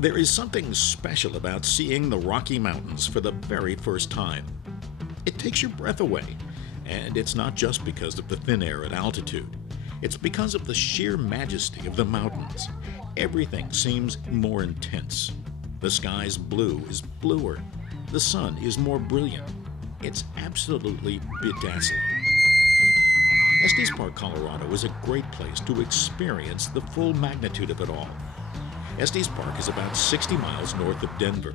There is something special about seeing the Rocky Mountains for the very first time. It takes your breath away, and it's not just because of the thin air at altitude. It's because of the sheer majesty of the mountains. Everything seems more intense. The sky's blue is bluer. The sun is more brilliant. It's absolutely bedazzling. Estes Park, Colorado is a great place to experience the full magnitude of it all. Estes Park is about 60 miles north of Denver.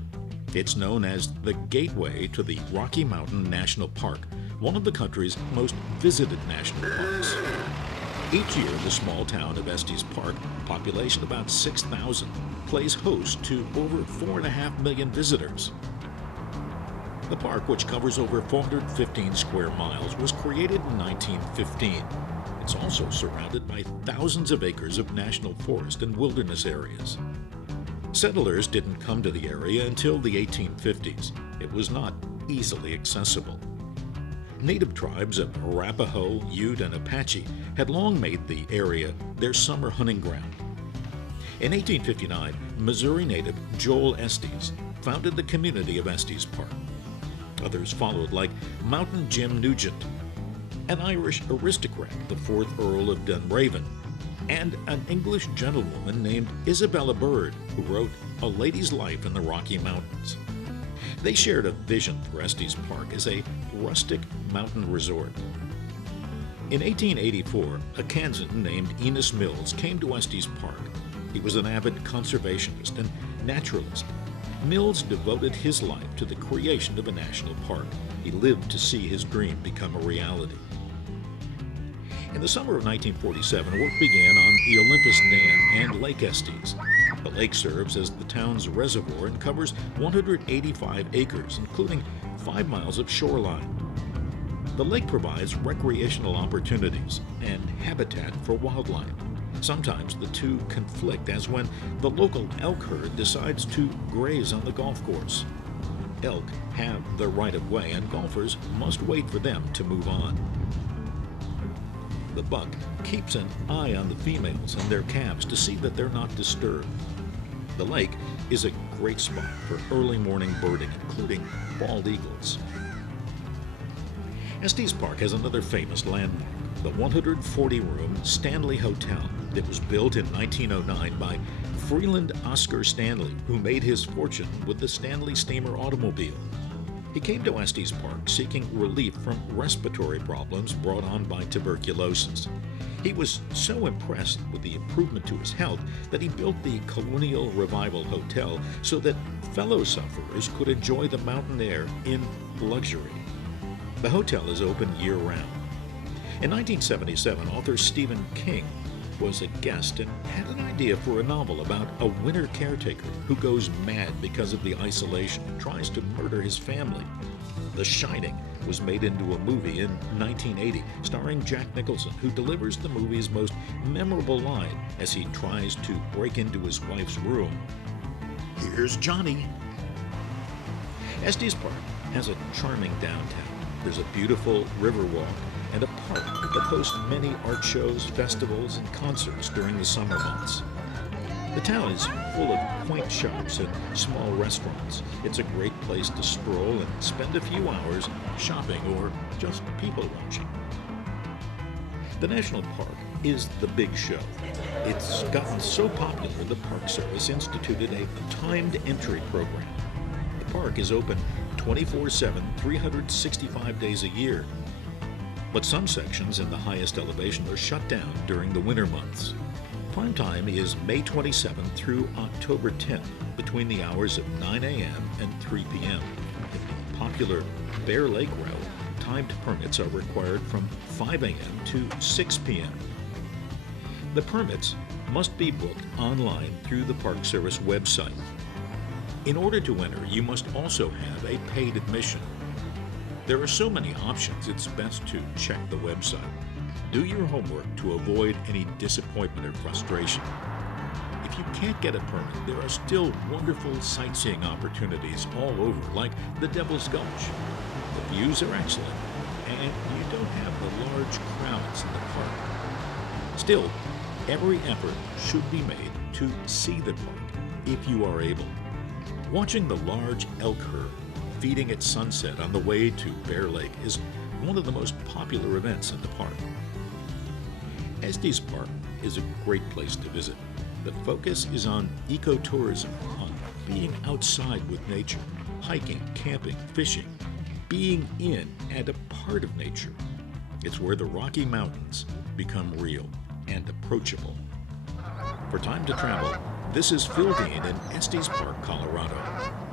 It's known as the gateway to the Rocky Mountain National Park, one of the country's most visited national parks. Each year, the small town of Estes Park, population about 6,000, plays host to over 4.5 million visitors. The park, which covers over 415 square miles, was created in 1915. It's also surrounded by thousands of acres of national forest and wilderness areas. Settlers didn't come to the area until the 1850s. It was not easily accessible. Native tribes of Arapaho, Ute, and Apache had long made the area their summer hunting ground. In 1859, Missouri native Joel Estes founded the community of Estes Park. Others followed, like Mountain Jim Nugent, an Irish aristocrat, the 4th Earl of Dunraven, and an English gentlewoman named Isabella Bird, who wrote A Lady's Life in the Rocky Mountains. They shared a vision for Estes Park as a rustic mountain resort. In 1884, a Kansan named Enos Mills came to Estes Park. He was an avid conservationist and naturalist. Mills devoted his life to the creation of a national park. He lived to see his dream become a reality. In the summer of 1947, work began on the Olympus Dam and Lake Estes. The lake serves as the town's reservoir and covers 185 acres, including 5 miles of shoreline. The lake provides recreational opportunities and habitat for wildlife. Sometimes the two conflict, as when the local elk herd decides to graze on the golf course. Elk have the right of way, and golfers must wait for them to move on. The buck keeps an eye on the females and their calves to see that they're not disturbed. The lake is a great spot for early morning birding, including bald eagles. Estes Park has another famous landmark, the 140-room Stanley Hotel that was built in 1909 by Freeland Oscar Stanley, who made his fortune with the Stanley steamer automobile. He came to Estes Park seeking relief from respiratory problems brought on by tuberculosis. He was so impressed with the improvement to his health that he built the Colonial Revival Hotel so that fellow sufferers could enjoy the mountain air in luxury. The hotel is open year-round. In 1977, author Stephen King was a guest and had an idea for a novel about a winter caretaker who goes mad because of the isolation and tries to murder his family. The Shining was made into a movie in 1980, starring Jack Nicholson, who delivers the movie's most memorable line as he tries to break into his wife's room. "Here's Johnny." Estes Park has a charming downtown. There's a beautiful river walk and a park that hosts many art shows, festivals, and concerts during the summer months. The town is full of quaint shops and small restaurants. It's a great place to stroll and spend a few hours shopping or just people watching. The National Park is the big show. It's gotten so popular, the Park Service instituted a timed entry program. The park is open 24/7, 365 days a year. But some sections in the highest elevation are shut down during the winter months. Prime time is May 27th through October 10th, between the hours of 9 a.m. and 3 p.m. In the popular Bear Lake route, timed permits are required from 5 a.m. to 6 p.m. The permits must be booked online through the Park Service website. In order to enter, you must also have a paid admission. There are so many options, it's best to check the website. Do your homework to avoid any disappointment or frustration. If you can't get a permit, there are still wonderful sightseeing opportunities all over, like the Devil's Gulch. The views are excellent, and you don't have the large crowds in the park. Still, every effort should be made to see the park if you are able. Watching the large elk herd feeding at sunset on the way to Bear Lake is one of the most popular events in the park. Estes Park is a great place to visit. The focus is on ecotourism, on being outside with nature, hiking, camping, fishing, being in and a part of nature. It's where the Rocky Mountains become real and approachable. For Time to Travel, this is Phil Dean in Estes Park, Colorado.